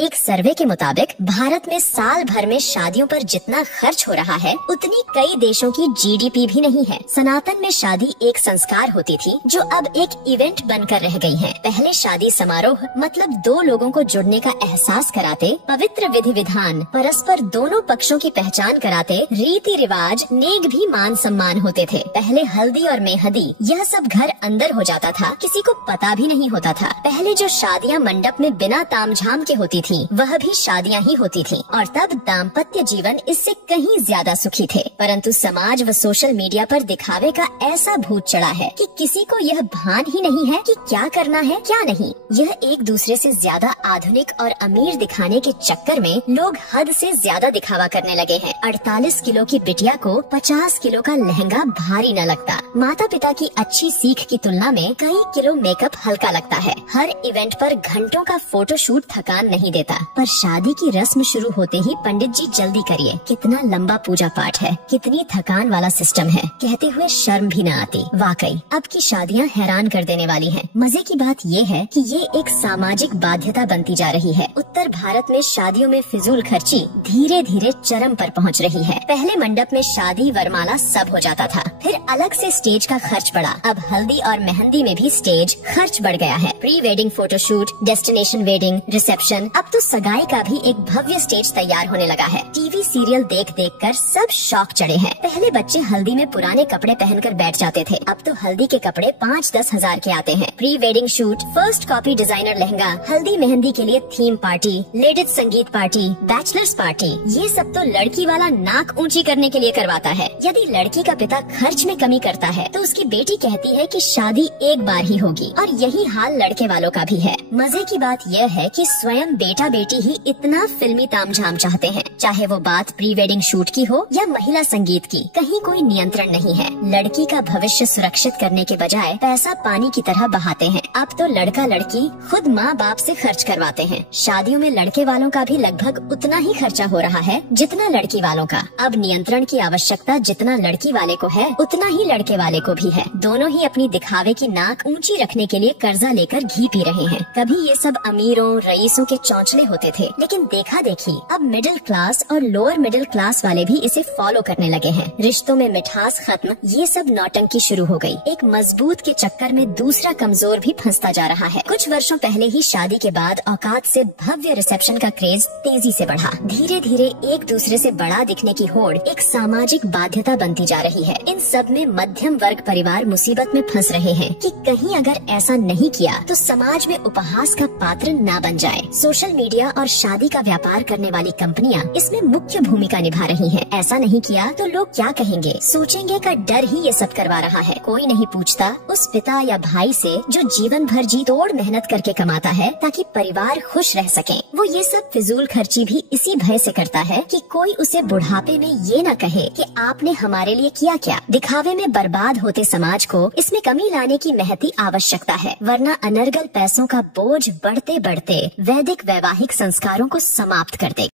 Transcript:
एक सर्वे के मुताबिक भारत में साल भर में शादियों पर जितना खर्च हो रहा है उतनी कई देशों की जीडीपी भी नहीं है। सनातन में शादी एक संस्कार होती थी जो अब एक इवेंट बनकर रह गई है। पहले शादी समारोह मतलब दो लोगों को जुड़ने का एहसास कराते, पवित्र विधि विधान, परस्पर दोनों पक्षों की पहचान कराते, रीति रिवाज, नेक भी मान सम्मान होते थे। पहले हल्दी और मेहंदी यह सब घर अंदर हो जाता था, किसी को पता भी नहीं होता था। पहले जो शादियां मंडप में बिना तामझाम के होती थी वह भी शादियां ही होती थी और तब दाम्पत्य जीवन इससे कहीं ज्यादा सुखी थे। परंतु समाज व सोशल मीडिया पर दिखावे का ऐसा भूत चढ़ा है कि किसी को यह भान ही नहीं है कि क्या करना है क्या नहीं। यह एक दूसरे से ज्यादा आधुनिक और अमीर दिखाने के चक्कर में लोग हद से ज्यादा दिखावा करने लगे हैं। 48 किलो की बिटिया को 50 किलो का लहंगा भारी न लगता। माता पिता की अच्छी सीख की तुलना में कई किलो मेकअप हल्का लगता है। हर इवेंट पर घंटों का फोटोशूट थकान नहीं देता, पर शादी की रस्म शुरू होते ही पंडित जी जल्दी करिए, कितना लंबा पूजा पाठ है, कितनी थकान वाला सिस्टम है, कहते हुए शर्म भी न आती। वाकई अब की शादियां हैरान कर देने वाली हैं। मजे की बात ये है कि ये एक सामाजिक बाध्यता बनती जा रही है। उत्तर भारत में शादियों में फिजूल खर्ची धीरे धीरे चरम पर पहुंच रही है। पहले मंडप में शादी वरमाला सब हो जाता था, फिर अलग से स्टेज का खर्च पड़ा। अब हल्दी और मेहंदी में भी स्टेज खर्च बढ़ गया है। Pre wedding photoshoot, destination wedding, reception, अब तो सगाई का भी एक भव्य स्टेज तैयार होने लगा है। टीवी सीरियल देख देख कर सब शौक चढ़े हैं। पहले बच्चे हल्दी में पुराने कपड़े पहनकर बैठ जाते थे, अब तो हल्दी के कपड़े 5-10 हजार के आते हैं। Pre wedding shoot, first copy designer lehenga, हल्दी मेहंदी के लिए थीम पार्टी, लेडीज संगीत पार्टी, बैचलर्स पार्टी, ये सब तो लड़की वाला नाक ऊंची करने के लिए करवाता है। यदि लड़की का पिता खर्च में कमी करता है तो उसकी बेटी कहती है कि शादी एक बार ही होगी, और यही हाल लड़के वालों का भी है। मजे की बात यह है कि स्वयं बेटा बेटी ही इतना फिल्मी तामझाम चाहते हैं, चाहे वो बात प्री वेडिंग शूट की हो या महिला संगीत की, कहीं कोई नियंत्रण नहीं है। लड़की का भविष्य सुरक्षित करने के बजाय पैसा पानी की तरह बहाते हैं। अब तो लड़का लड़की खुद माँ बाप से खर्च करवाते हैं। शादियों में लड़के वालों का भी लगभग उतना ही खर्चा हो रहा है जितना लड़की वालों का। अब नियंत्रण की आवश्यकता जितना लड़की वाले को है उतना ही लड़के वाले को भी है। दोनों ही अपनी दिखावे की नाक ऊंची रखने के लिए कर्जा लेकर घी पी रहे हैं। कभी ये सब अमीरों रईसों के चौंचले होते थे, लेकिन देखा देखी अब मिडिल क्लास और लोअर मिडिल क्लास वाले भी इसे फॉलो करने लगे हैं। रिश्तों में मिठास खत्म, ये सब नौटंकी शुरू हो गई। एक मजबूत के चक्कर में दूसरा कमजोर भी फंसता जा रहा है। कुछ वर्षों पहले ही शादी के बाद औकात से भव्य रिसेप्शन का क्रेज तेजी से बढ़ा। धीरे धीरे एक दूसरे से बड़ा दिखने की होड़ एक सामाजिक बाध्यता बनती जा रही है। इन सब में मध्यम वर्ग परिवार मुसीबत में फंस रहे हैं कि कहीं अगर ऐसा नहीं किया तो समाज में उपहास का पात्र न बन जाए। सोशल मीडिया और शादी का व्यापार करने वाली कंपनियां इसमें मुख्य भूमिका निभा रही हैं। ऐसा नहीं किया तो लोग क्या कहेंगे, सोचेंगे का डर ही ये सब करवा रहा है। कोई नहीं पूछता उस पिता या भाई से जो जीवन भर जी तोड़ मेहनत करके कमाता है ताकि परिवार खुश रह सके। वो ये सब फिजूल खर्ची भी इसी भय से करता है कि कोई उसे बुढ़ापे में ये न कहे कि आपने हमारे लिए किया क्या। दिखावे में बर्बाद होते समाज को इसमें कमी लाने की महती आवश्यकता है, वरना अनर्गल पैसों का बोझ बढ़ते बढ़ते वैदिक वैवाहिक संस्कारों को समाप्त कर देगा।